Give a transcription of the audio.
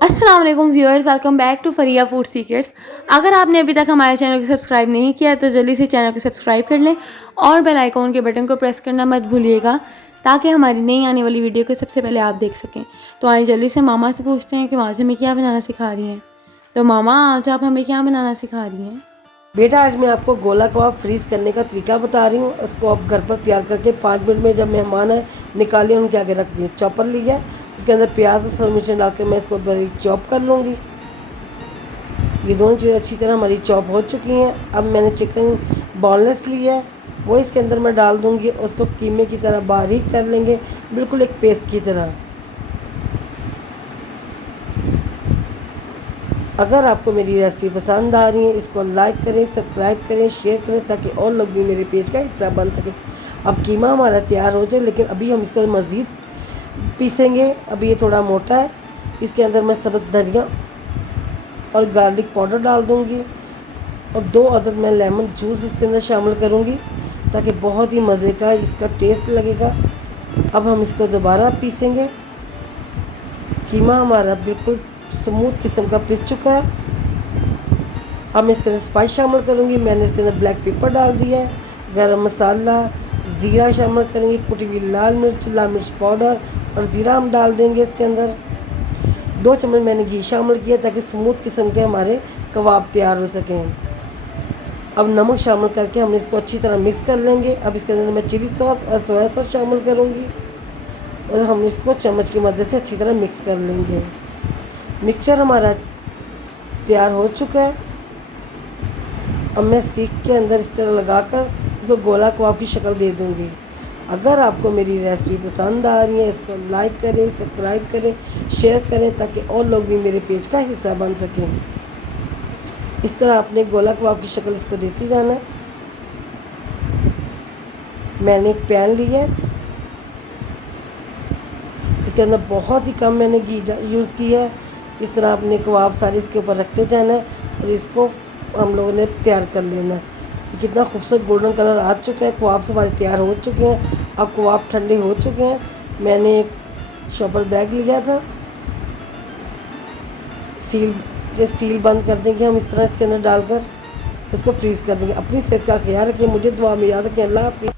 अस्सलाम वालेकुम viewers, welcome back to Fariya food secrets. अगर आपने अभी तक हमारे चैनल को सब्सक्राइब नहीं किया तो जल्दी से चैनल को सब्सक्राइब कर लें और बेल आइकॉन के बटन को प्रेस करना मत भूलिएगा ताकि हमारी नई आने वाली वीडियो को सबसे पहले आप देख सकें। तो आइए जल्दी से मामा से पूछते हैं कि आज हमें क्या बनाना सिखा रही हैं। तो मामा, आज आप हमें क्या बनाना सिखा रही हैं? बेटा, आज मैं आपको गोला कबाब फ्रीज़ करने का तरीका बता रही हूँ। इसको आप घर पर तैयार करके 5 मिनट में जब मेहमान है निकालिए, उनके आगे रख दिए। चॉपर लिया, इसके अंदर प्याज और सब मिर्च डाल के मैं इसको बरीक चॉप कर लूँगी। ये दोनों चीज़ें अच्छी तरह हमारी चॉप हो चुकी हैं। अब मैंने चिकन बोनलेस लिया है, वो इसके अंदर मैं डाल दूँगी। उसको कीमे की तरह बारीक कर लेंगे, बिल्कुल एक पेस्ट की तरह। अगर आपको मेरी रेसिपी पसंद आ रही है, इसको लाइक करें, सब्सक्राइब करें, शेयर करें ताकि और लोग भी मेरे पेज का हिस्सा बन सकें। अब कीमा हमारा तैयार हो जाए, लेकिन अभी हम इसको मज़ीद पीसेंगे। अभी ये थोड़ा मोटा है। इसके अंदर मैं सब्ज़ धनिया और गार्लिक पाउडर डाल दूँगी और 2 अदद मैं लेमन जूस इसके अंदर शामिल करूँगी ताकि बहुत ही मज़े का इसका टेस्ट लगेगा। अब हम इसको दोबारा पीसेंगे। कीमा हमारा बिल्कुल स्मूथ किस्म का पिस चुका है। अब मैं इसके अंदर स्पाइस शामिल करूँगी। मैंने इसके अंदर ब्लैक पेपर डाल दिया है, गरम मसाला, ज़ीरा शामिल करेंगे, कुटी हुई लाल मिर्च पाउडर और ज़ीरा हम डाल देंगे इसके अंदर। 2 चम्मच मैंने घी शामिल किया ताकि स्मूथ किस्म के हमारे कबाब तैयार हो सकें। अब नमक शामिल करके हम इसको अच्छी तरह मिक्स कर लेंगे। अब इसके अंदर मैं चिली सॉस और सोया सॉस शामिल करूँगी और हम इसको चम्मच की मदद से अच्छी तरह मिक्स कर लेंगे। मिक्सचर हमारा तैयार हो चुका है। अब मैं सीख के अंदर इस तरह लगाकर इसको गोला कबाब की शक्ल दे दूँगी। अगर आपको मेरी रेसिपी पसंद आ रही है, इसको लाइक करें, सब्सक्राइब करें, शेयर करें ताकि और लोग भी मेरे पेज का हिस्सा बन सकें। इस तरह आपने गोला कबाब की शक्ल इसको देती जाना है। मैंने एक पैन लिया है, इसके अंदर बहुत ही कम मैंने घी यूज़ किया है। इस तरह आपने कबाब सारे इसके ऊपर रखते जाना है और इसको हम लोगों ने तैयार कर लेना है। कितना खूबसूरत गोल्डन कलर आ चुका है। कबाब हमारे तैयार हो चुके हैं। अब कबाब ठंडे हो चुके हैं। मैंने एक शॉपर बैग लिया था, सील बंद कर देंगे हम इस तरह इसके अंदर डालकर इसको फ्रीज़ कर देंगे। अपनी सेहत का ख्याल रखिए। मुझे दुआ में याद रखें। अल्लाह हाफ़िज़।